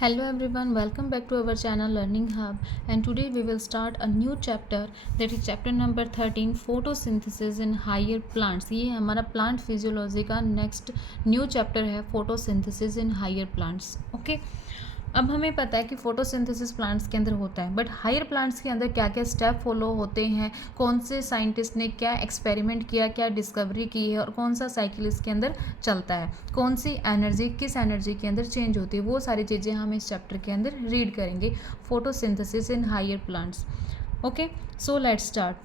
Hello everyone, welcome back to our channel Learning Hub, and today we will start a new chapter, that is chapter number 13, photosynthesis in higher plants। ये हमारा plant physiology का next new chapter है, photosynthesis in higher plants. Okay, अब हमें पता है कि photosynthesis plants के अंदर होता है, बट हायर प्लांट्स के अंदर क्या क्या स्टेप फॉलो होते हैं, कौन से साइंटिस्ट ने क्या एक्सपेरिमेंट किया, क्या डिस्कवरी की है, और कौन सा साइकिल इसके अंदर चलता है, कौन सी एनर्जी किस एनर्जी के अंदर चेंज होती है, वो सारी चीज़ें हम इस चैप्टर के अंदर रीड करेंगे, photosynthesis in higher plants. Okay, so let's start.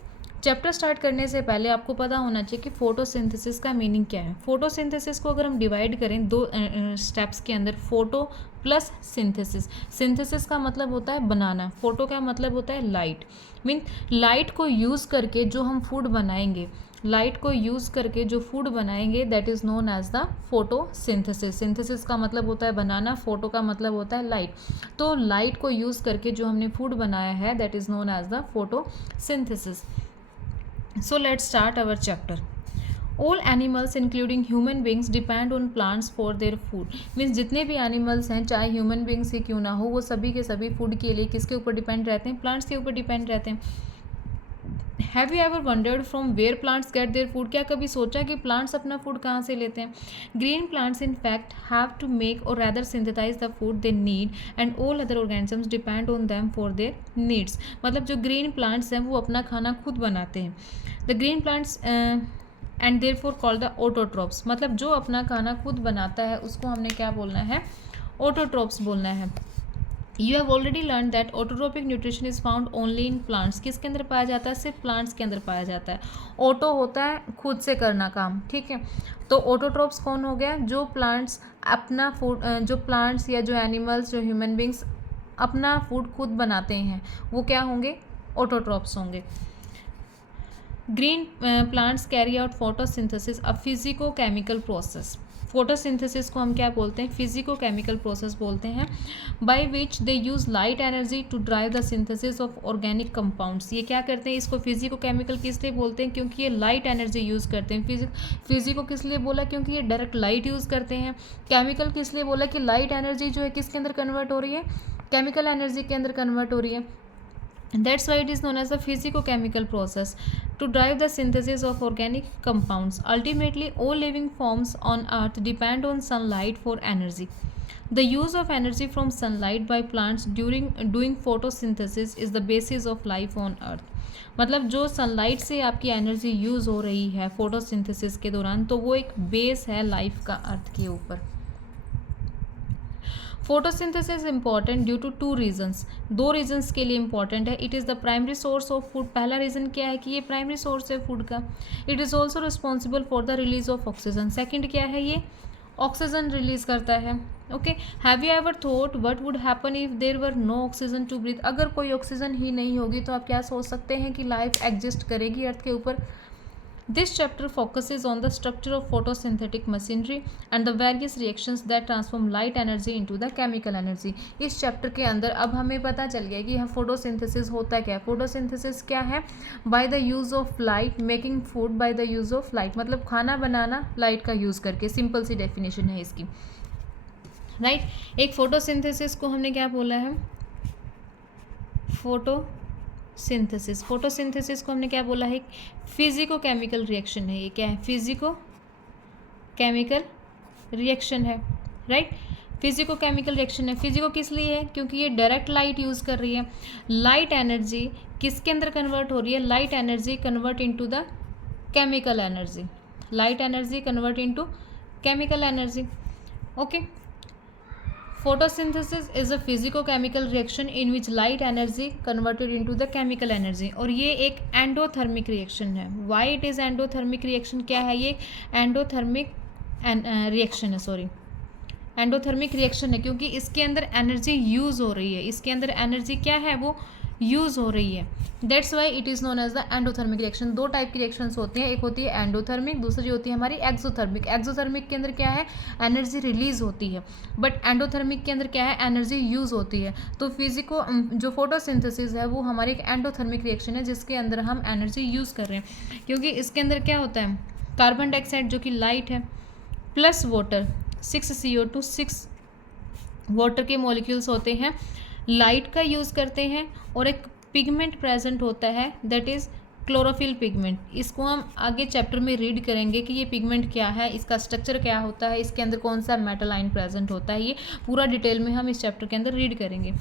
Chapter start करने से पहले आपको पता होना चाहिए कि फोटोसिंथेसिस का मीनिंग क्या है। फोटोसिंथेसिस को अगर हम डिवाइड करें दो स्टेप्स के अंदर, फोटो प्लस सिंथेसिस। सिंथेसिस का मतलब होता है बनाना, फोटो का मतलब होता है लाइट। मीन लाइट को यूज़ करके जो हम फूड बनाएंगे, लाइट को यूज़ करके जो फूड बनाएंगे, that is known as the photosynthesis. Synthesis का मतलब होता है बनाना, फोटो का मतलब होता है लाइट। तो लाइट को यूज़ करके जो हमने फूड बनाया है, that is known as the photosynthesis. So let's start our chapter. All animals including human beings depend on plants for their food. Means जितने भी एनिमल्स हैं, चाहे ह्यूमन बींग्स ही क्यों ना हो, वो सभी के सभी फूड के लिए किसके ऊपर डिपेंड रहते हैं? प्लांट्स के ऊपर डिपेंड रहते हैं। Have you ever wondered from where plants get their food? क्या कभी सोचा कि प्लांट्स अपना फूड कहाँ से लेते हैं? Green plants in fact have to make और rather synthesise the food they need and all other organisms depend on them for their needs. मतलब जो ग्रीन प्लांट्स हैं वो अपना खाना खुद बनाते हैं। The green plants and therefore called the autotrophs. मतलब जो अपना खाना खुद बनाता है उसको हमने क्या बोलना है? ऑटोट्रोप्स बोलना है। You have already learn that autotrophic nutrition is found only in plants. किसके अंदर पाया जाता है? सिर्फ प्लांट्स के अंदर पाया जाता है। ऑटो होता है खुद से करना काम, ठीक है। तो ऑटोट्रोप्स कौन हो गया? जो प्लांट्स अपना फूड, जो प्लांट्स या जो एनिमल्स, जो ह्यूमन बींग्स अपना फूड खुद बनाते हैं, वो क्या होंगे? ऑटोट्रोप्स होंगे। Green plants carry out photosynthesis, a physico chemical process. Photosynthesis को हम क्या बोलते हैं? फिजिको केमिकल प्रोसेस बोलते हैं, by which they use light energy to drive the synthesis of organic compounds. ये क्या करते हैं? इसको फिजिको केमिकल किस लिए बोलते हैं? क्योंकि ये लाइट एनर्जी यूज़ करते हैं। फिजिको किस लिए बोला? क्योंकि ये डायरेक्ट लाइट यूज़ करते हैं। केमिकल किस लिए बोला? कि लाइट एनर्जी जो है किसके अंदर कन्वर्ट हो रही है? केमिकल एनर्जी के अंदर कन्वर्ट हो रही है। That's why it is known as the physicochemical process to drive the synthesis of organic compounds. Ultimately, all living forms on earth depend on sunlight for energy. The use of energy from sunlight by plants during doing photosynthesis is the basis of life on earth. मतलब जो sunlight से आपकी energy use हो रही है photosynthesis के दौरान, तो वो एक बेस है लाइफ का अर्थ के ऊपर। Photosynthesis important due to two reasons. दो रीजन्स के लिए इंपॉर्टेंट है। It is the primary source of food. पहला रीज़न क्या है? कि ये प्राइमरी सोर्स है फूड का। It is also responsible for the release of oxygen. Second क्या है? ये ऑक्सीजन रिलीज करता है। Okay, have you ever thought what would happen if there were no oxygen to breathe? अगर कोई ऑक्सीजन ही नहीं होगी तो आप क्या सोच सकते हैं कि लाइफ एग्जिस्ट करेगी अर्थ के ऊपर? This chapter focuses on the structure of photosynthetic machinery and the various reactions that transform light energy into the chemical energy. इस चैप्टर के अंदर अब हमें पता चल गया कि फोटोसिंथेसिस होता क्या है। फोटोसिंथेसिस क्या है? By the use of light making food by the use of light. मतलब खाना बनाना लाइट का यूज़ करके, सिंपल सी डेफिनेशन है इसकी, राइट। एक फोटोसिंथेसिस को हमने क्या बोला है? फोटोसिंथेसिस। फोटोसिंथेसिस को हमने क्या बोला है? फिजिको केमिकल रिएक्शन है। ये क्या है? फिजिको केमिकल रिएक्शन है, राइट। फिजिको केमिकल रिएक्शन है। फिजिको किस लिए है? क्योंकि ये डायरेक्ट लाइट यूज़ कर रही है। लाइट एनर्जी किसके अंदर कन्वर्ट हो रही है? Light energy convert into the chemical energy. Light energy convert into chemical energy. Okay, photosynthesis is a physico-chemical reaction in which light energy converted into the chemical energy। और ये एक endothermic reaction है। why it is endothermic reaction? क्या है ये? Endothermic reaction है, sorry, endothermic reaction है क्योंकि इसके अंदर एनर्जी यूज़ हो रही है। इसके अंदर एनर्जी क्या है? वो यूज़ हो रही है। That's why it is known as the endothermic reaction. दो टाइप की रिएक्शंस होती हैं, एक होती है एंडोथर्मिक, दूसरी होती है हमारी एक्सोथर्मिक। एक्सोथर्मिक के अंदर क्या है? एनर्जी रिलीज होती है, बट एंडोथर्मिक के अंदर क्या है? एनर्जी यूज़ होती है। तो फिजिको जो फोटोसिंथेसिस है वो हमारी एक एंडोथर्मिक रिएक्शन है जिसके अंदर हम एनर्जी यूज़ कर रहे हैं, क्योंकि इसके अंदर क्या होता है? कार्बन डाइऑक्साइड जो कि लाइट है, प्लस वाटर 6 CO2 6 वाटर के मॉलिक्यूल्स होते हैं, लाइट का यूज़ करते हैं, और एक पिगमेंट प्रेजेंट होता है दैट इज़ क्लोरोफिल पिगमेंट। इसको हम आगे चैप्टर में रीड करेंगे कि ये पिगमेंट क्या है, इसका स्ट्रक्चर क्या होता है, इसके अंदर कौन सा मेटल आयन प्रेजेंट होता है, ये पूरा डिटेल में हम इस चैप्टर के अंदर रीड करेंगे।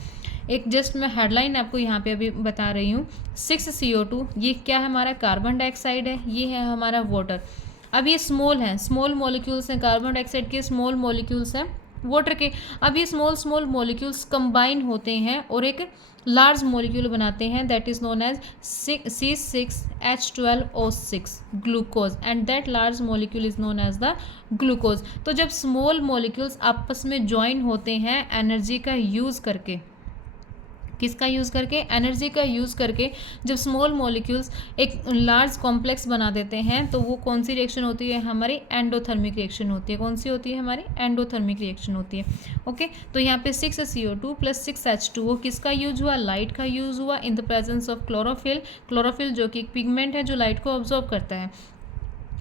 एक जस्ट मैं हेडलाइन आपको यहाँ पे अभी बता रही हूँ। 6CO2 ये क्या है, हमारा कार्बन डाइऑक्साइड है, ये है हमारा वाटर। अब ये स्मॉल है, स्मॉल मॉलिक्यूल्स हैं, कार्बन डाइऑक्साइड के स्मॉल मॉलिक्यूल्स हैं वाटर के। अब ये स्मॉल मॉलिक्यूल्स कंबाइन होते हैं और एक लार्ज मॉलिक्यूल बनाते हैं that is known as C6H12O6 glucose, and that large molecule is known as the glucose. तो जब स्मॉल मॉलिक्यूल्स आपस में ज्वाइन होते हैं एनर्जी का यूज़ करके, किसका यूज़ करके, एनर्जी का यूज़ करके, जब स्मॉल मॉलिक्यूल्स एक लार्ज कॉम्प्लेक्स बना देते हैं तो वो कौन सी रिएक्शन होती है, हमारी एंडोथर्मिक रिएक्शन होती है। कौन सी होती है, हमारी एंडोथर्मिक रिएक्शन होती है। ओके, तो यहाँ पे 6CO2 + 6H2O किसका यूज हुआ, लाइट का यूज़ हुआ in the presence of chlorophyll. Chlorophyll जो कि एक पिगमेंट है जो लाइट को ऑब्जॉर्व करता है।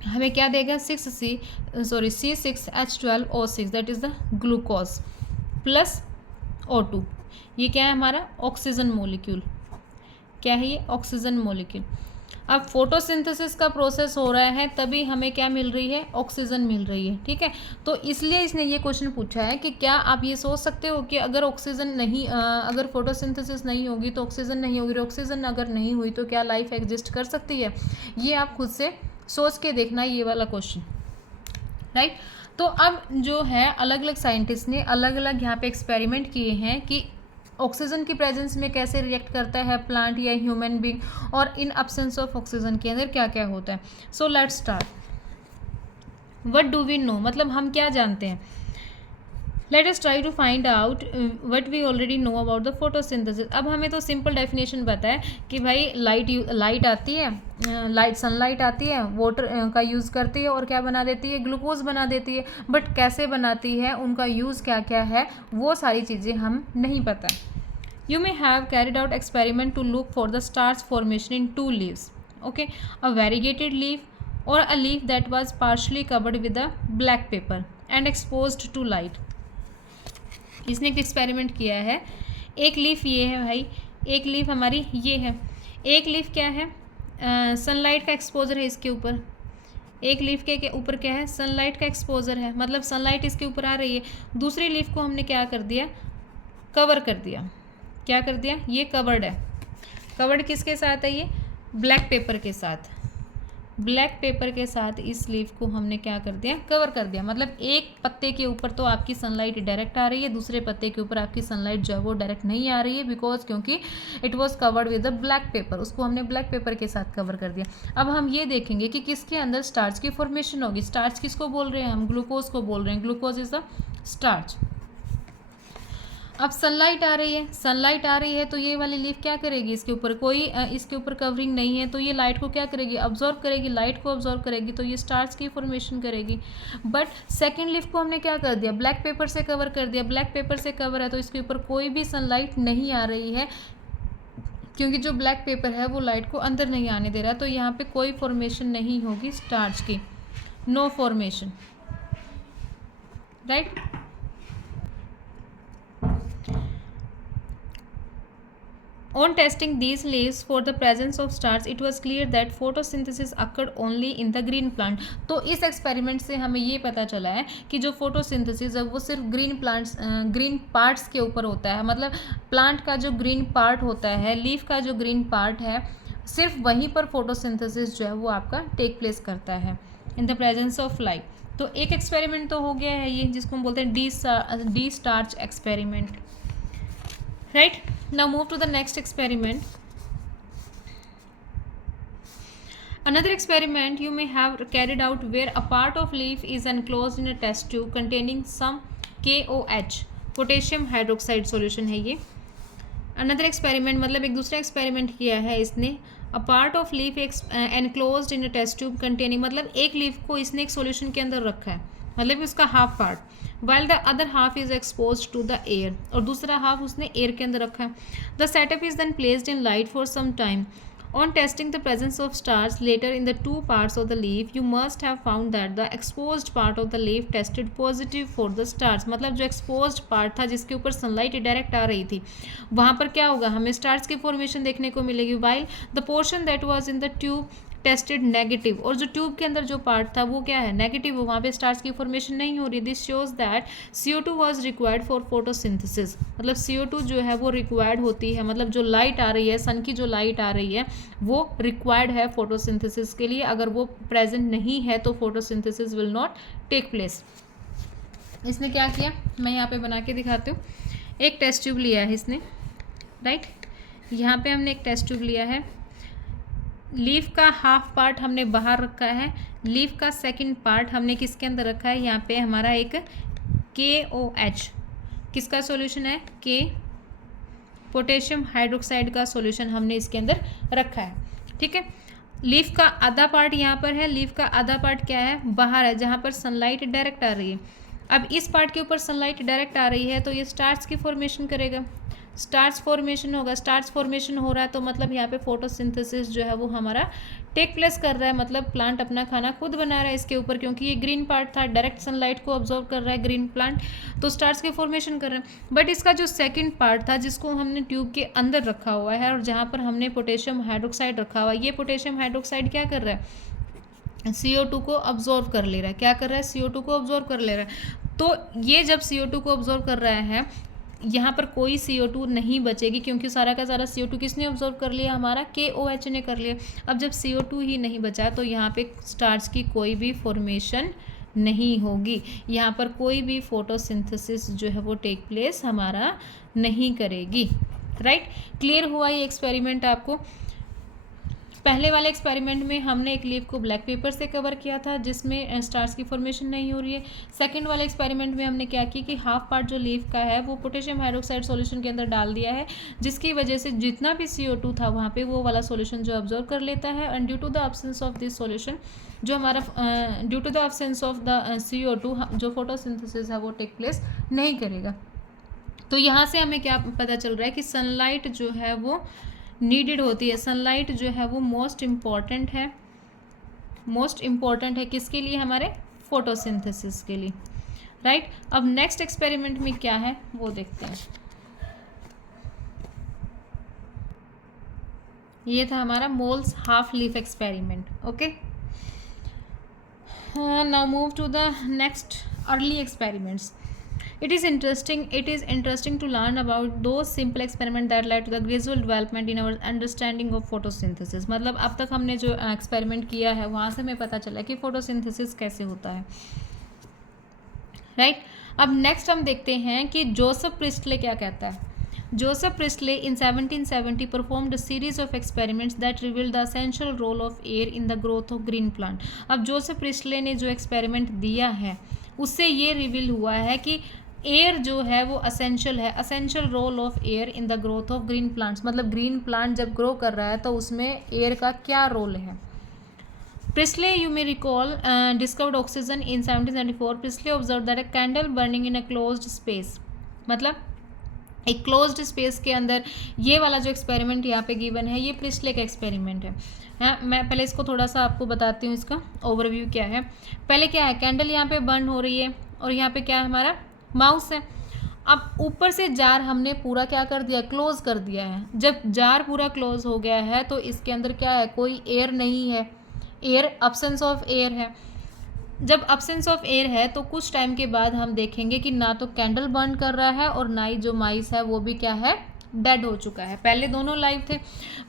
हमें क्या देगा, C6H12O6 that is the glucose plus O2। ये क्या है, हमारा ऑक्सीजन मॉलिक्यूल। क्या है ये, ऑक्सीजन मॉलिक्यूल। अब फोटोसिंथेसिस का प्रोसेस हो रहा है तभी हमें क्या मिल रही है, ऑक्सीजन मिल रही है। ठीक है, तो इसलिए इसने ये क्वेश्चन पूछा है कि क्या आप ये सोच सकते हो कि अगर ऑक्सीजन नहीं अगर फोटोसिंथेसिस नहीं होगी तो ऑक्सीजन नहीं होगी, ऑक्सीजन अगर नहीं हुई तो क्या लाइफ एग्जिस्ट कर सकती है। ये आप खुद से सोच के देखना ये वाला क्वेश्चन, राइट। तो अब जो है अलग अलग साइंटिस्ट ने अलग अलग यहाँ पे एक्सपेरिमेंट किए हैं कि ऑक्सीजन की प्रेजेंस में कैसे रिएक्ट करता है प्लांट या ह्यूमन बीइंग, और इन एब्सेंस ऑफ ऑक्सीजन के अंदर क्या क्या होता है। So let's start. What do we know, मतलब हम क्या जानते हैं। Let us try to find out what we already know about the photosynthesis. अब हमें तो सिंपल डेफिनेशन पता है कि भाई लाइट आती है, सनलाइट आती है, वाटर का यूज़ करती है और क्या बना देती है, ग्लूकोज बना देती है। बट कैसे बनाती है, उनका यूज़ क्या क्या है, वो सारी चीज़ें हम नहीं पता। You may have carried out experiment to look for the starch formation in 2 leaves. Okay, a variegated leaf or a leaf that was partially covered with a black paper and exposed to light. इसने एक experiment किया है। एक leaf ये है भाई, एक leaf हमारी ये है। एक लीफ क्या है, सनलाइट का एक्सपोजर है इसके ऊपर। एक लीफ के ऊपर क्या है, सनलाइट का एक्सपोजर है, मतलब सनलाइट इसके ऊपर आ रही है। दूसरी लीफ को हमने क्या कर दिया, कवर कर दिया। क्या कर दिया, ये कवर्ड है। कवर्ड किसके साथ है, ये ब्लैक पेपर के साथ। ब्लैक पेपर के साथ इस लीफ को हमने क्या कर दिया, कवर कर दिया। मतलब एक पत्ते के ऊपर तो आपकी सनलाइट डायरेक्ट आ रही है, दूसरे पत्ते के ऊपर आपकी सनलाइट जो है वो डायरेक्ट नहीं आ रही है, बिकॉज क्योंकि it was covered with the black pepper. उसको हमने ब्लैक पेपर के साथ कवर कर दिया। अब हम ये देखेंगे कि किसके अंदर स्टार्च की फॉर्मेशन होगी। स्टार्च किसको बोल रहे हैं हम, ग्लूकोज को बोल रहे हैं। Glucose is the starch. अब सनलाइट आ रही है, सनलाइट आ रही है तो ये वाली लीफ क्या करेगी, इसके ऊपर कोई इसके ऊपर कवरिंग नहीं है तो ये लाइट को क्या करेगी, अब्जॉर्ब करेगी। लाइट को अब्जॉर्ब करेगी तो ये स्टार्च की फॉर्मेशन करेगी। बट सेकंड लीफ को हमने क्या कर दिया, ब्लैक पेपर से कवर कर दिया। ब्लैक पेपर से कवर है तो इसके ऊपर कोई भी सनलाइट नहीं आ रही है, क्योंकि जो ब्लैक पेपर है वो लाइट को अंदर नहीं आने दे रहा है। तो यहाँ पे कोई फॉर्मेशन नहीं होगी स्टार्च की, no formation, right. On testing these leaves for the presence of starch, it was clear that photosynthesis occurred only in the green plant. तो इस एक्सपेरिमेंट से हमें ये पता चला है कि जो फोटोसिंथेसिस है वो सिर्फ ग्रीन पार्ट्स के ऊपर होता है। मतलब प्लांट का जो ग्रीन पार्ट होता है, लीफ का जो ग्रीन पार्ट है, सिर्फ वहीं पर फोटोसिंथेसिस जो है वो आपका टेक प्लेस करता है in the presence of light. तो एक एक्सपेरिमेंट तो हो गया है ये, जिसको हम बोलते हैं D starch experiment, right. Now move to the next experiment. Another experiment you may have carried out where a part of leaf is enclosed in a test tube containing some KOH, potassium hydroxide solution है ये। Another experiment मतलब एक दूसरा experiment किया है इसने। A part of leaf enclosed in a test tube containing, मतलब एक लीफ को इसने एक सॉल्यूशन के अंदर रखा है, मतलब उसका half part, while the other half is exposed to the air, और दूसरा हाफ उसने एयर के अंदर रखा है। The setup is then placed in light for some time On testing the presence of stars later in the two parts of the leaf, you must have found that the exposed part of the leaf tested positive for the stars. मतलब जो exposed part था जिसके ऊपर sunlight direct आ रही थी वहाँ पर क्या होगा, हमें stars की formation देखने को मिलेगी, while the portion that was in the tube tested negative, और जो ट्यूब के अंदर जो पार्ट था वो क्या है, नेगेटिव, वहाँ पे स्टार्स की फॉर्मेशन नहीं हो रही. This shows that CO2 was required for photosynthesis. मतलब CO2 जो है वो रिक्वायर्ड होती है, मतलब जो लाइट आ रही है, सन की जो लाइट आ रही है वो रिक्वायर्ड है फोटोसिंथेसिस के लिए. अगर वो प्रेजेंट नहीं है तो photosynthesis will not take place. इसने क्या किया, मैं यहाँ पे बना के दिखाती हूँ. एक टेस्ट ट्यूब लिया है इसने, राइट. यहाँ पे हमने एक टेस्ट ट्यूब लिया है. लीफ का हाफ पार्ट हमने बाहर रखा है, लीफ का सेकंड पार्ट हमने किसके अंदर रखा है, यहाँ पे हमारा एक KOH किसका सॉल्यूशन है, के पोटेशियम हाइड्रोक्साइड का सॉल्यूशन हमने इसके अंदर रखा है. ठीक है. लीफ का आधा पार्ट यहाँ पर है, लीफ का आधा पार्ट क्या है, बाहर है, जहाँ पर सनलाइट डायरेक्ट आ रही है. अब इस पार्ट के ऊपर सनलाइट डायरेक्ट आ रही है तो ये स्टार्स की फॉर्मेशन करेगा, स्टार्च फॉर्मेशन होगा. स्टार्च फॉर्मेशन हो रहा है तो मतलब यहाँ पे फोटोसिंथेसिस जो है वो हमारा टेक प्लेस कर रहा है. मतलब प्लांट अपना खाना खुद बना रहा है इसके ऊपर, क्योंकि ये ग्रीन पार्ट था, डायरेक्ट सनलाइट को ऑब्जर्व कर रहा है ग्रीन प्लांट, तो स्टार्च की फॉर्मेशन कर रहा है. बट इसका जो सेकंड पार्ट था जिसको हमने ट्यूब के अंदर रखा हुआ है और जहाँ पर हमने पोटेशियम हाइड्रोक्साइड रखा हुआ है, ये पोटेशियम हाइड्रोक्साइड क्या कर रहा है, CO2 को ऑब्जॉर्व कर ले रहा है. क्या कर रहा है, CO2 को ऑब्जॉर्व कर ले रहा है. तो ये जब CO2 को ऑब्जॉर्व कर रहा है, यहाँ पर कोई CO2 नहीं बचेगी, क्योंकि सारा का सारा CO2 किसने ऑब्जर्व कर लिया, हमारा KOH ने कर लिया. अब जब CO2 ही नहीं बचा तो यहाँ पे स्टार्च की कोई भी फॉर्मेशन नहीं होगी, यहाँ पर कोई भी फोटोसिंथेसिस जो है वो टेक प्लेस हमारा नहीं करेगी. राइट. क्लियर हुआ ये एक्सपेरिमेंट आपको. पहले वाले एक्सपेरिमेंट में हमने एक लीफ को ब्लैक पेपर से कवर किया था जिसमें स्टार्स की फॉर्मेशन नहीं हो रही है. सेकंड वाले एक्सपेरिमेंट में हमने क्या किया कि हाफ पार्ट जो लीफ का है वो पोटेशियम हाइड्रोक्साइड सॉल्यूशन के अंदर डाल दिया है, जिसकी वजह से जितना भी CO2 था वहाँ पे वो वाला सॉल्यूशन जो ऑब्जर्व कर लेता है. And due to the absence of this solution, जो हमारा due to the absence of the CO2 जो फोटोसिंथेसिस है वो टेक प्लेस नहीं करेगा. तो यहाँ से हमें क्या पता चल रहा है कि सनलाइट जो है वो नीडेड होती है. सनलाइट जो है वो मोस्ट इम्पॉर्टेंट है, मोस्ट इम्पॉर्टेंट है किसके लिए, हमारे फोटोसिंथेसिस के लिए. राइट. अब नेक्स्ट एक्सपेरिमेंट में क्या है वो देखते हैं. ये था हमारा Moll's half leaf experiment. Okay. Now move to the next early experiments. It is interesting to learn about those simple experiments that led to the gradual development in our understanding of photosynthesis. मतलब अब तक हमने जो experiment किया है वहाँ से हमें पता चला कि फोटोसिंथेसिस कैसे होता है. राइट. अब नेक्स्ट हम देखते हैं कि जोसेफ प्रिस्टले क्या कहता है. Joseph Priestley in 1770 performed a series of experiments that revealed the essential role of air in the growth of green plant. अब जोसेफ प्रिस्टले ने जो एक्सपेरिमेंट दिया है उससे ये रिवील हुआ है कि एयर जो है वो असेंशियल है, essential role of air in the growth of green plants. मतलब ग्रीन प्लांट जब ग्रो कर रहा है तो उसमें एयर का क्या रोल है. Priestley, you may recall, discovered oxygen in 1774. Priestley observed that a candle burning in a closed space, मतलब एक क्लोज्ड स्पेस के अंदर, ये वाला जो एक्सपेरिमेंट यहाँ पे गिवन है ये प्रिस्टले का एक्सपेरिमेंट है. हाँ, मैं पहले इसको थोड़ा सा आपको बताती हूँ, इसका ओवरव्यू क्या है. पहले क्या है, कैंडल यहाँ पे बर्न हो रही है और यहाँ पे क्या है, हमारा माउस है. अब ऊपर से जार हमने पूरा क्या कर दिया, क्लोज कर दिया है. जब जार पूरा क्लोज हो गया है तो इसके अंदर क्या है, कोई एयर नहीं है, एयर अब्सेंस ऑफ एयर है. जब अब्सेंस ऑफ एयर है तो कुछ टाइम के बाद हम देखेंगे कि ना तो कैंडल बर्न कर रहा है और ना ही जो माइस है वो भी क्या है, डेड हो चुका है. पहले दोनों लाइव थे,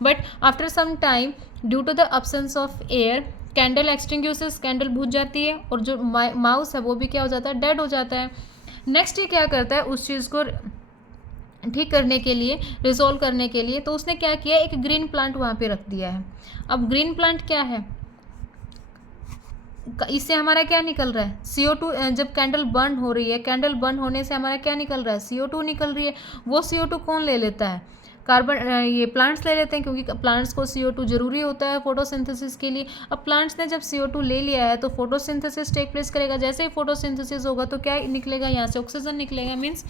but after some time due to the absence of air candle extinguishes, candle बुझ जाती है और जो माउस है वो भी क्या हो जाता है, डेड हो जाता है. नेक्स्ट ये क्या करता है, उस चीज़ को ठीक करने के लिए, रिजोल्व करने के लिए, तो उसने क्या किया, एक ग्रीन प्लांट वहाँ पे रख दिया है. अब ग्रीन प्लांट क्या है, इससे हमारा क्या निकल रहा है, CO2. जब कैंडल बर्न हो रही है, कैंडल बर्न होने से हमारा क्या निकल रहा है, CO2 निकल रही है. वो CO2 कौन ले लेता है, कार्बन, ये प्लांट्स ले लेते हैं, क्योंकि प्लांट्स को CO2 जरूरी होता है फोटोसिंथेसिस के लिए. अब प्लांट्स ने जब CO2 ले लिया है तो फोटोसिंथेसिस टेक प्लेस करेगा. जैसे ही फोटोसिंथेसिस होगा तो क्या निकलेगा, यहाँ से ऑक्सीजन निकलेगा. मीन्स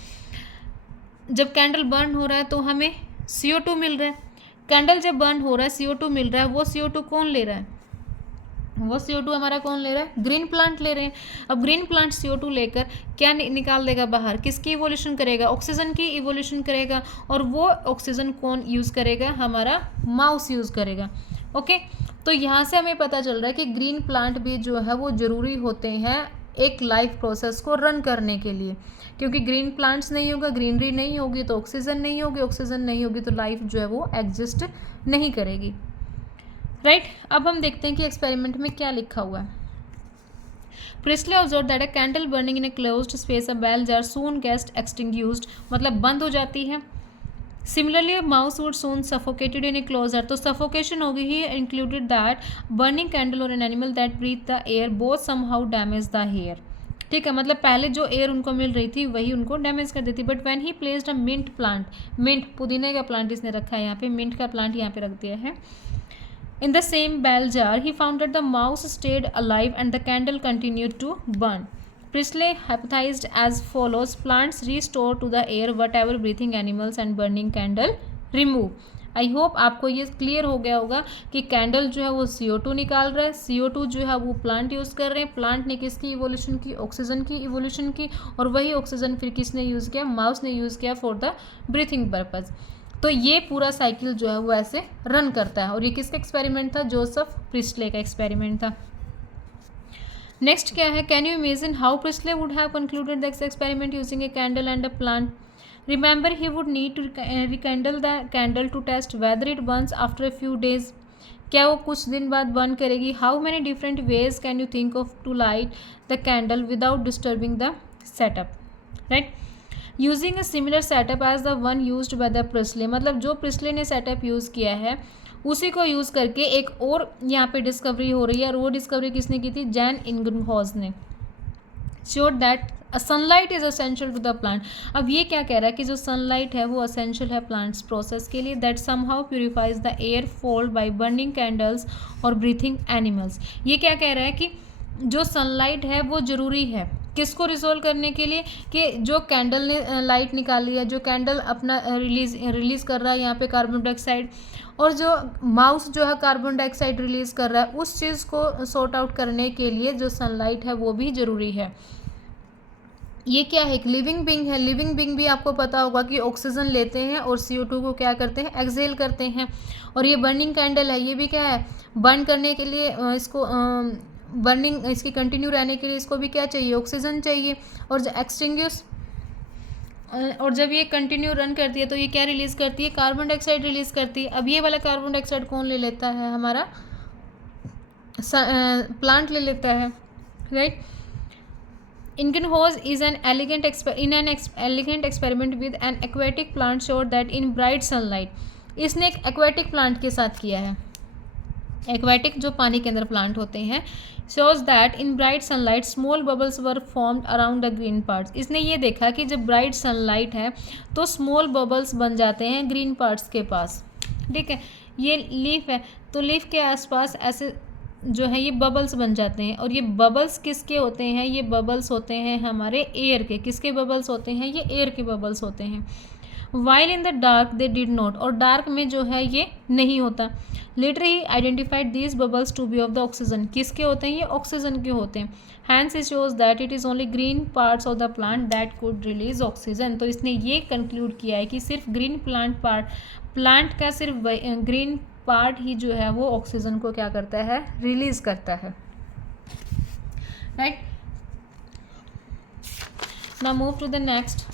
जब कैंडल बर्न हो रहा है तो हमें CO2 मिल रहा है. कैंडल जब बर्न हो रहा है CO2 मिल रहा है, वो CO2 कौन ले रहा है? वो CO2 हमारा कौन ले रहा है? ग्रीन प्लांट ले रहे हैं। अब ग्रीन प्लांट CO2 लेकर क्या निकाल देगा बाहर? किसकी इवोल्यूशन करेगा? ऑक्सीजन की इवोल्यूशन करेगा। और वो ऑक्सीजन कौन यूज़ करेगा? हमारा माउस यूज़ करेगा। ओके, तो यहाँ से हमें पता चल रहा है कि ग्रीन प्लांट भी जो है वो ज़रूरी होते हैं एक लाइफ प्रोसेस को रन करने के लिए, क्योंकि ग्रीन प्लांट्स नहीं होगा, ग्रीनरी नहीं होगी तो ऑक्सीजन नहीं होगी, ऑक्सीजन नहीं होगी तो लाइफ जो है वो एग्जिस्ट नहीं करेगी। राइट, अब हम देखते हैं कि एक्सपेरिमेंट में क्या लिखा हुआ है। Priestley observed that a candle burning in a closed space a bell jar soon get extinguished, मतलब बंद हो जाती है। Similarly mouse would soon suffocated in a close air, तो सफोकेशन होगी ही इंक्लूडेड दैट बर्निंग कैंडल और an animal that breathe the air both somehow damage the air. ठीक है, मतलब पहले जो एयर उनको मिल रही थी वही उनको डैमेज कर देती। But when he placed a mint plant, mint पुदीने का प्लांट इसने रखा है यहाँ पे, मिंट का प्लांट यहाँ पे रख दिया है, in the same bell jar, he found that the mouse stayed alive and the candle continued to burn. Priestley hypothesized as follows: plants restore to the air whatever breathing animals and burning candle remove. I hope आपको ये clear हो गया होगा कि candle जो है वो CO2 निकाल रहा है, CO2 जो है वो प्लांट यूज़ कर रहे हैं, प्लांट ने किसकी इवोल्यूशन की? ऑक्सीजन की इवोल्यूशन की, और वही ऑक्सीजन फिर किसने यूज़ किया? माउस ने यूज़ किया फॉर द ब्रीथिंग पर्पज़। तो ये पूरा साइकिल जो है वो ऐसे रन करता है, और ये किसका एक्सपेरिमेंट था? जोसेफ प्रिस्ले का एक्सपेरिमेंट था। नेक्स्ट क्या है? Can you imagine how Priestley would have concluded this experiment using a candle and a plant? Remember he would need to rekindle the candle to test whether it burns after a few days. क्या वो कुछ दिन बाद burn करेगी? How many different ways can you think of to light the candle without disturbing the setup? Right, using a similar setup as the one used by the Priestley, मतलब जो Presley ने setup use किया है उसी को use करके एक और यहाँ पे डिस्कवरी हो रही है, और वो डिस्कवरी किसने की थी? जैन इंगनहॉज ने। Sure that sunlight is essential to the plant. अब ये क्या कह रहा है कि जो सनलाइट है वो असेंशियल है प्लांट्स प्रोसेस के लिए, that somehow purifies the air fold by burning candles और ब्रीथिंग एनिमल्स। ये क्या कह रहा है कि जो सनलाइट है वो ज़रूरी है किसको रिजोल्व करने के लिए? कि जो कैंडल ने लाइट निकाली है, जो कैंडल अपना रिलीज़ कर रहा है यहाँ पे कार्बन डाइऑक्साइड, और जो माउस जो है कार्बन डाइऑक्साइड रिलीज़ कर रहा है, उस चीज़ को सॉर्ट आउट करने के लिए जो सनलाइट है वो भी ज़रूरी है। ये क्या है? एक लिविंग बीइंग है। लिविंग बीइंग भी आपको पता होगा कि ऑक्सीजन लेते हैं और CO2 को क्या करते हैं? एक्सहेल करते हैं। और ये बर्निंग कैंडल है, ये भी क्या है? बर्न करने के लिए इसको बर्निंग इसकी कंटिन्यू रहने के लिए इसको भी क्या चाहिए? ऑक्सीजन चाहिए। और जो एक्सटिंग्विश, और जब ये कंटिन्यू रन करती है तो ये क्या रिलीज़ करती है? कार्बन डाइऑक्साइड रिलीज़ करती है। अब ये वाला कार्बन डाइऑक्साइड कौन ले लेता है? हमारा प्लांट ले लेता है। Right, Ingenhousz is an elegant experiment with an aquatic plant showed that in bright sunlight, इसने एक aquatic plant के साथ किया है। एक्वेटिक जो पानी के अंदर प्लांट होते हैं, shows that in bright sunlight small bubbles were formed around the green parts। इसने ये देखा कि जब ब्राइट सनलाइट है तो स्मॉल बबल्स बन जाते हैं ग्रीन पार्ट्स के पास। ठीक है, ये लीफ है तो लीफ के आसपास ऐसे जो है ये बबल्स बन जाते हैं, और ये बबल्स किसके होते हैं? ये बबल्स होते हैं हमारे एयर के। किसके बबल्स होते हैं? ये एयर के बबल्स होते हैं। While in the dark they did not, और डार्क में जो है ये नहीं होता। Later he identified these bubbles to be of the oxygen. किसके होते हैं? ये ऑक्सीजन के होते हैं। Hence it shows that it is only green parts of the plant that could release oxygen. तो इसने ये कंक्लूड किया है कि सिर्फ ग्रीन प्लांट का सिर्फ ग्रीन पार्ट ही जो है वो ऑक्सीजन को क्या करता है? रिलीज करता है। Right, now move to the next.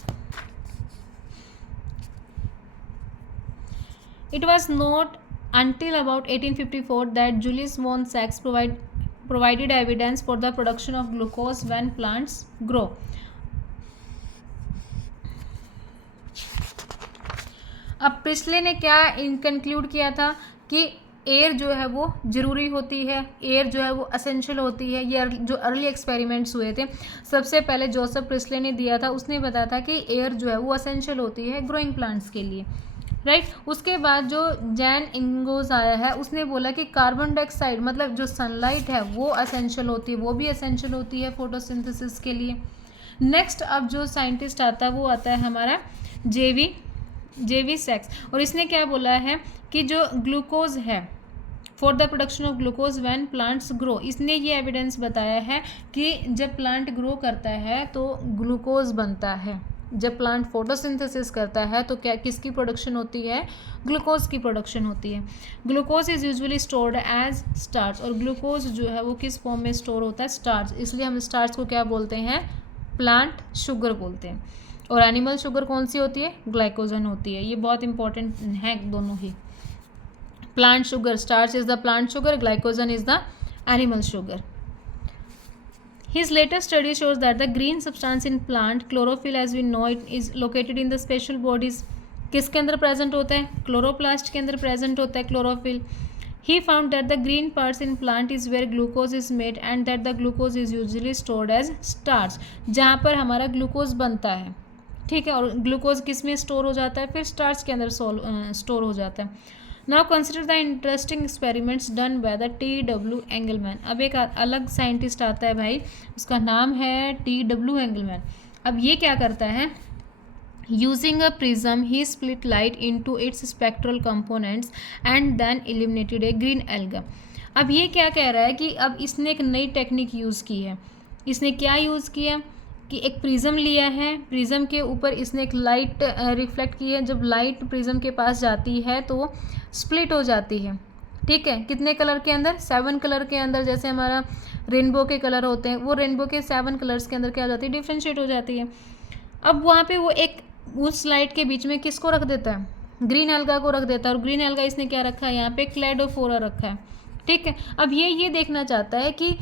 It was not until about 1854 that Julius von Sachs provided evidence for the production of glucose when plants grow. अब प्रिस्ले ने क्या कंक्लूड किया था कि एयर जो है वो ज़रूरी होती है, एयर जो है वो असेंशियल होती है। ये जो अर्ली एक्सपेरिमेंट्स हुए थे सबसे पहले जोसेफ प्रिस्ले ने दिया था, उसने बताया था कि एयर जो है वो असेंशियल होती है ग्रोइंग प्लांट्स के लिए। राइट, उसके बाद जो जैन इंगोज आया है उसने बोला कि कार्बन डाइऑक्साइड मतलब जो सनलाइट है वो असेंशियल होती है, वो भी असेंशियल होती है फोटोसिंथेसिस के लिए। नेक्स्ट अब जो साइंटिस्ट आता है वो आता है हमारा JV JV6। और इसने क्या बोला है कि जो ग्लूकोज है for the production of glucose when plants grow, इसने ये एविडेंस बताया है कि जब प्लांट ग्रो करता है तो ग्लूकोज बनता है। जब प्लांट फोटोसिंथेसिस करता है तो क्या किसकी प्रोडक्शन होती है? ग्लूकोज की प्रोडक्शन होती है। Glucose is usually stored as starch, और ग्लूकोज जो है वो किस फॉर्म में स्टोर होता है? स्टार्च। इसलिए हम स्टार्च को क्या बोलते हैं? प्लांट शुगर बोलते हैं। और एनिमल शुगर कौन सी होती है? ग्लाइकोजन होती है। ये बहुत इंपॉर्टेंट है दोनों ही। Plant sugar, starch is the plant sugar, glycogen is the animal sugar. His latest study shows that the green substance in plant, chlorophyll as we know it, is located in the special bodies. किसके अंदर present होता है? Chloroplast के अंदर present होता है chlorophyll. He found that the green parts in plant is where glucose is made and that the glucose is usually stored as starch, जहाँ पर हमारा ग्लूकोज बनता है, ठीक है। और ग्लूकोज किस में स्टोर हो जाता है? फिर स्टार्च के अंदर स्टोर हो जाता है। Now consider the interesting experiments done by the T.W. Engelmann. अब एक अलग साइंटिस्ट आता है भाई, उसका नाम है T.W. एंगलमैन। अब ये क्या करता है? Using a prism he split light into its spectral components and then eliminated a green alga. अब ये क्या कह रहा है कि अब इसने एक नई टेक्निक यूज़ की है। इसने क्या यूज़ किया कि एक प्रिज्म लिया है, प्रिज्म के ऊपर इसने एक लाइट रिफ्लेक्ट की है। जब लाइट प्रिज्म के पास जाती है तो वो स्प्लिट हो जाती है, ठीक है। कितने कलर के अंदर? 7 कलर के अंदर। जैसे हमारा रेनबो के कलर होते हैं, वो रेनबो के 7 कलर्स के अंदर क्या हो जाती है? डिफ्रेंशिएट हो जाती है। अब वहाँ पे वो एक उस लाइट के बीच में किसको रख देता है? ग्रीन एल्गा को रख देता है। और ग्रीन एल्गा इसने क्या रखा है? यहाँ पे क्लेडोफोरा रखा है, ठीक है। अब ये देखना चाहता है कि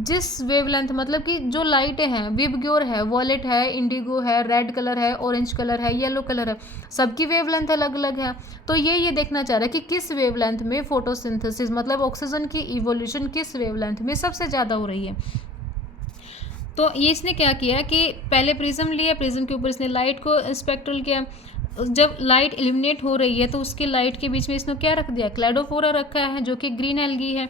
जिस वेवलेंथ, मतलब कि जो लाइटें हैं, विबग्योर है, वॉलेट है, इंडिगो है, रेड कलर है, ऑरेंज कलर है, येलो कलर है, सबकी वेवलेंथ अलग अलग है। तो ये देखना चाह रहा है कि किस वेवलेंथ में फोटोसिंथेसिस मतलब ऑक्सीजन की इवोल्यूशन किस वेवलेंथ में सबसे ज़्यादा हो रही है। तो ये इसने क्या किया कि पहले प्रिज्म लिया, प्रिज्म के ऊपर इसने लाइट को स्पेक्ट्रल किया। जब लाइट एलिमिनेट हो रही है तो उसके लाइट के बीच में इसने क्या रख दिया? क्लेडोफोरा रखा है, जो कि ग्रीन एल्गी है।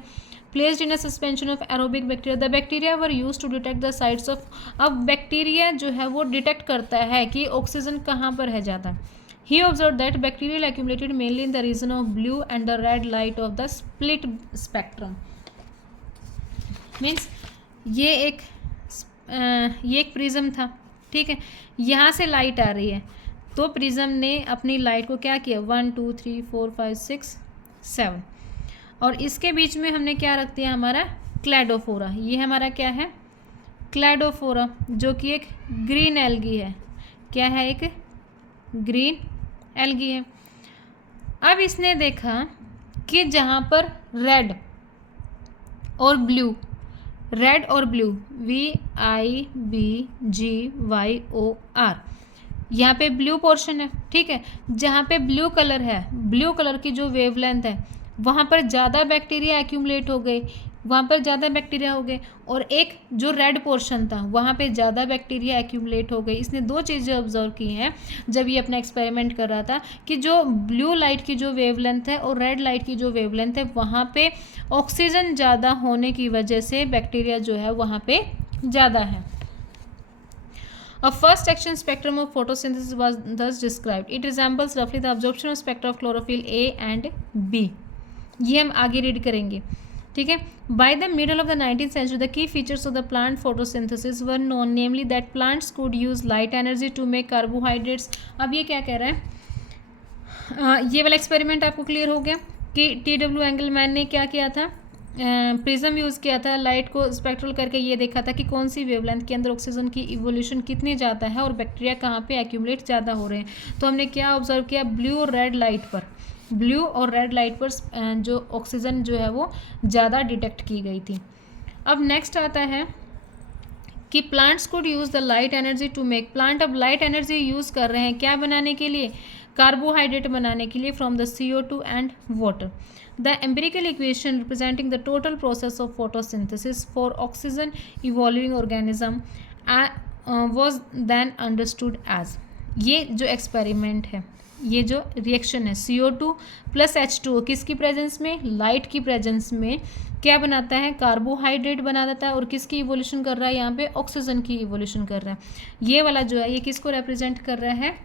Placed in a suspension of aerobic bacteria, the bacteria were used to detect the sites of. अब बैक्टीरिया जो है वो डिटेक्ट करता है कि ऑक्सीजन कहाँ पर है ज़्यादा। He observed that bacterial accumulated mainly in the region of blue and the red light of the split spectrum. Means ये एक प्रिज्म था, ठीक है। यहाँ से लाइट आ रही है तो प्रिज्म ने अपनी लाइट को क्या किया? 1 2 3 4 5 6 7, और इसके बीच में हमने क्या रख दिया? हमारा क्लेडोफोरा। ये हमारा क्या है? क्लेडोफोरा, जो कि एक ग्रीन एल्गी है। क्या है? एक ग्रीन एल्गी है। अब इसने देखा कि जहाँ पर रेड और ब्लू VIBGYOR, यहाँ पे ब्लू पोर्शन है, ठीक है। जहाँ पे ब्लू कलर है, ब्लू कलर की जो वेवलेंथ है, वहाँ पर ज़्यादा बैक्टीरिया एक्यूमुलेट हो गए, वहाँ पर ज़्यादा बैक्टीरिया हो गए। और एक जो रेड पोर्शन था वहाँ पे ज़्यादा बैक्टीरिया एक्यूमुलेट हो गई। इसने 2 चीज़ें ऑब्जर्व की हैं जब ये अपना एक्सपेरिमेंट कर रहा था कि जो ब्लू लाइट की जो वेवलेंथ है और रेड लाइट की जो वेवलेंथ है, वहाँ पे ऑक्सीजन ज़्यादा होने की वजह से बैक्टीरिया जो है वहाँ पे ज़्यादा है। A first action spectrum of photosynthesis was thus described. It resembles roughly the absorption of spectra of chlorophyll A and B. ये हम आगे रीड करेंगे, ठीक है। By the middle of the 19th century, the key features of the plant photosynthesis were known, namely that plants could use light energy to make carbohydrates. अब ये क्या कह रहा है? ये वाला एक्सपेरिमेंट आपको क्लियर हो गया कि T.W. एंगलमैन ने क्या किया था? प्रिज्म यूज़ किया था, लाइट को स्पेक्ट्रल करके ये देखा था कि कौन सी वेवलेंथ के अंदर ऑक्सीजन की इवोल्यूशन कितनी ज़्यादा है और बैक्टीरिया कहाँ पे एक्यूमुलेट ज़्यादा हो रहे हैं। तो हमने क्या ऑब्जर्व किया? ब्लू और रेड लाइट पर जो ऑक्सीजन जो है वो ज़्यादा डिटेक्ट की गई थी। अब नेक्स्ट आता है कि plants could use the light energy to make. Plant अब लाइट एनर्जी यूज़ कर रहे हैं क्या बनाने के लिए? कार्बोहाइड्रेट बनाने के लिए from the CO2 and water. The empirical equation representing the total process of photosynthesis for oxygen evolving organism was then understood as. ये जो एक्सपेरिमेंट है, ये जो रिएक्शन है CO2 प्लस H2O किसकी प्रेजेंस में? लाइट की प्रेजेंस में क्या बनाता है? कार्बोहाइड्रेट बना देता है। और किसकी इवोल्यूशन कर रहा है? यहाँ पे ऑक्सीजन की इवोल्यूशन कर रहा है। ये वाला जो है ये किसको रिप्रेजेंट कर रहा है?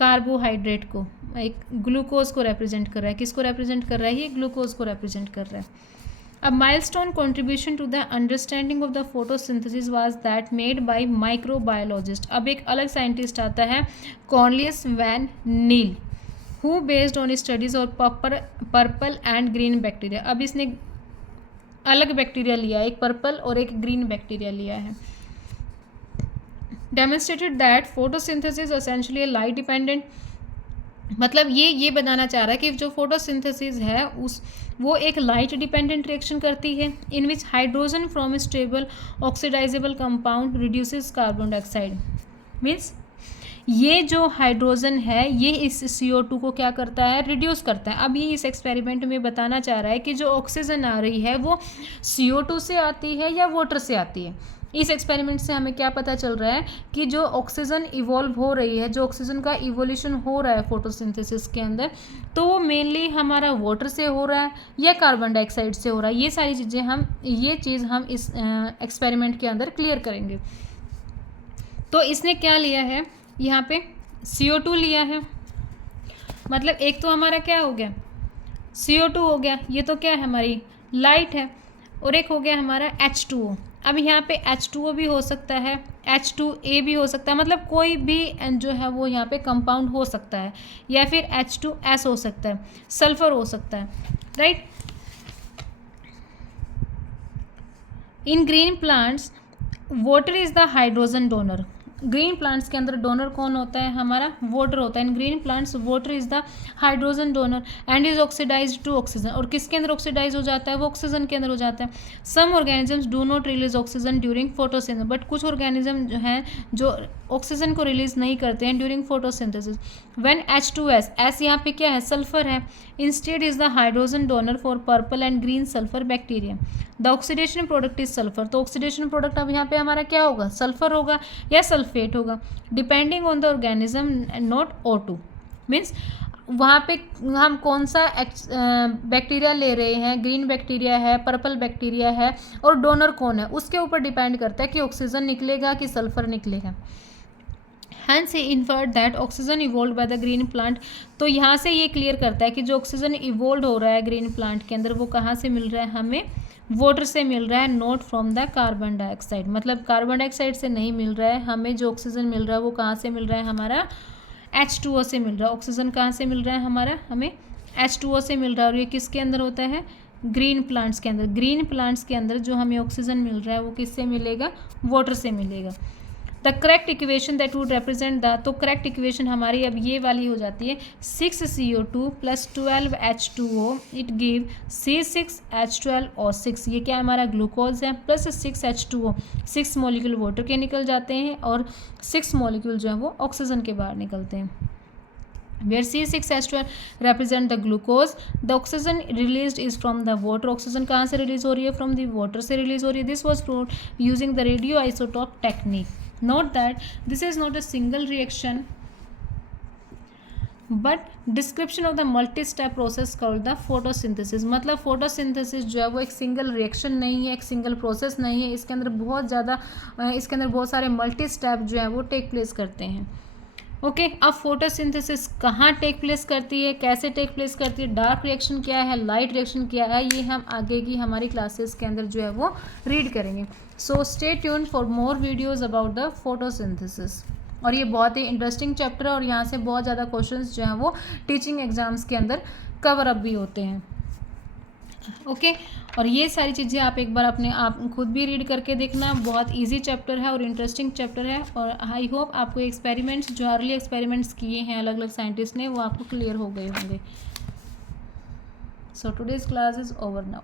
कार्बोहाइड्रेट को, एक ग्लूकोज को रिप्रेजेंट कर रहा है। किसको रिप्रेजेंट कर रहा है? ये ग्लूकोज को रिप्रेजेंट कर रहा है। A milestone contribution to the understanding of the photosynthesis was that made by microbiologist. अब एक अलग साइंटिस्ट आता है, Cornelius van Niel, who based on studies of purple and green bacteria. अब इसने अलग बैक्टीरिया लिया, एक पर्पल और एक ग्रीन बैक्टीरिया लिया है। Demonstrated that photosynthesis essentially light dependent, मतलब ये बताना चाह रहा है कि जो फोटोसिंथेसिस है वो एक लाइट डिपेंडेंट रिएक्शन करती है, in which hydrogen from stable oxidisable compound reduces carbon dioxide. Means ये जो हाइड्रोजन है ये इस CO2 को क्या करता है? रिड्यूस करता है। अब ये इस एक्सपेरिमेंट में बताना चाह रहा है कि जो ऑक्सीजन आ रही है वो CO2 से आती है या वाटर से आती है। इस एक्सपेरिमेंट से हमें क्या पता चल रहा है कि जो ऑक्सीजन इवॉल्व हो रही है, जो ऑक्सीजन का इवोल्यूशन हो रहा है फोटोसिंथेसिस के अंदर, तो वो मेनली हमारा वाटर से हो रहा है या कार्बन डाइऑक्साइड से हो रहा है। ये सारी चीज़ें ये चीज़ हम इस एक्सपेरिमेंट के अंदर क्लियर करेंगे। तो इसने क्या लिया है? यहाँ पे CO2 लिया है, मतलब एक तो हमारा क्या हो गया? CO2 हो गया, ये तो क्या है? हमारी लाइट है। और एक हो गया हमारा H2O। अब यहाँ पे H2O भी हो सकता है, H2A भी हो सकता है, मतलब कोई भी जो है वो यहाँ पे कंपाउंड हो सकता है, या फिर H2S हो सकता है, सल्फर हो सकता है, right. In green plants water is the hydrogen donor. Green plants के अंदर डोनर कौन होता है? हमारा वाटर होता है। In green plants water is the hydrogen donor and is oxidised to oxygen. और किसके अंदर ऑक्सीडाइज हो जाता है? वो ऑक्सीजन के अंदर हो जाता है। Some organisms do not release oxygen during photosynthesis, but कुछ ऑर्गेनिज्म जो हैं जो ऑक्सीजन को रिलीज नहीं करते हैं during photosynthesis. When H2S, S यहाँ पे क्या है? सल्फर है। Instead is the hydrogen donor for purple and green sulphur bacteria. The oxidation product is sulphur. तो ऑक्सीडेशन प्रोडक्ट अब यहाँ पे हमारा क्या होगा? सल्फर होगा या सल्फेट होगा, depending on the organism not O2। Means वहाँ पे हम कौन सा बैक्टीरिया ले रहे हैं, ग्रीन बैक्टीरिया है, पर्पल बैक्टीरिया है, और डोनर कौन है, उसके ऊपर डिपेंड करता है कि ऑक्सीजन निकलेगा कि सल्फर निकलेगा। Hence he inferred that oxygen evolved by the green plant। तो यहाँ से ये क्लियर करता है कि जो ऑक्सीजन इवोल्व हो रहा है ग्रीन प्लांट के अंदर वो कहाँ से मिल रहा है? हमें वाटर से मिल रहा है, not from the carbon dioxide. मतलब कार्बन डाइऑक्साइड से नहीं मिल रहा है, हमें जो ऑक्सीजन मिल रहा है वो कहाँ से मिल रहा है? हमारा H2O से मिल रहा है। ऑक्सीजन कहाँ से मिल रहा है? हमारा हमें H2O से मिल रहा है। और ये किसके अंदर होता है? ग्रीन प्लांट्स के अंदर। ग्रीन प्लांट्स के अंदर जो हमें ऑक्सीजन मिल रहा है वो किससे मिलेगा? वाटर से मिलेगा। The correct equation that would represent the, तो करेक्ट इक्वेशन हमारी अब ये वाली हो जाती है 6CO2 + 12H2O, it give C6H12O6। ये क्या हमारा? ग्लूकोज है, प्लस 6H2O, 6 मॉलिक्यूल वाटर के निकल जाते हैं और 6 मॉलिक्यूल जो है वो ऑक्सीजन के बाहर निकलते हैं। Where C6H12 represent the glucose, the oxygen released is from the water। Oxygen कहाँ से रिलीज हो रही है? फ्रॉम द वाटर से रिलीज हो रही है। This was proved using the radio isotope technique. Note that this is not a single reaction but description of the multi-step process called the photosynthesis। मतलब photosynthesis जो है वो एक सिंगल रिएक्शन नहीं है, एक सिंगल प्रोसेस नहीं है, इसके अंदर बहुत सारे मल्टी स्टेप जो है वो टेक प्लेस करते हैं। ओके अब फोटोसिंथेसिस कहाँ टेक प्लेस करती है, कैसे टेक प्लेस करती है, डार्क रिएक्शन क्या है, लाइट रिएक्शन क्या है, ये हम आगे की हमारी क्लासेस के अंदर जो है वो रीड करेंगे। So stay tuned for more videos about the photosynthesis. और ये बहुत ही इंटरेस्टिंग चैप्टर है और यहाँ से बहुत ज़्यादा क्वेश्चंस जो हैं वो टीचिंग एग्जाम्स के अंदर कवर अप भी होते हैं। ओके और ये सारी चीज़ें आप एक बार आप खुद भी रीड करके देखना। बहुत इजी चैप्टर है और इंटरेस्टिंग चैप्टर है और आई होप आपको एक्सपेरिमेंट्स जो अर्ली एक्सपेरिमेंट्स किए हैं अलग अलग साइंटिस्ट ने वो आपको क्लियर हो गए होंगे। So today's class is over now.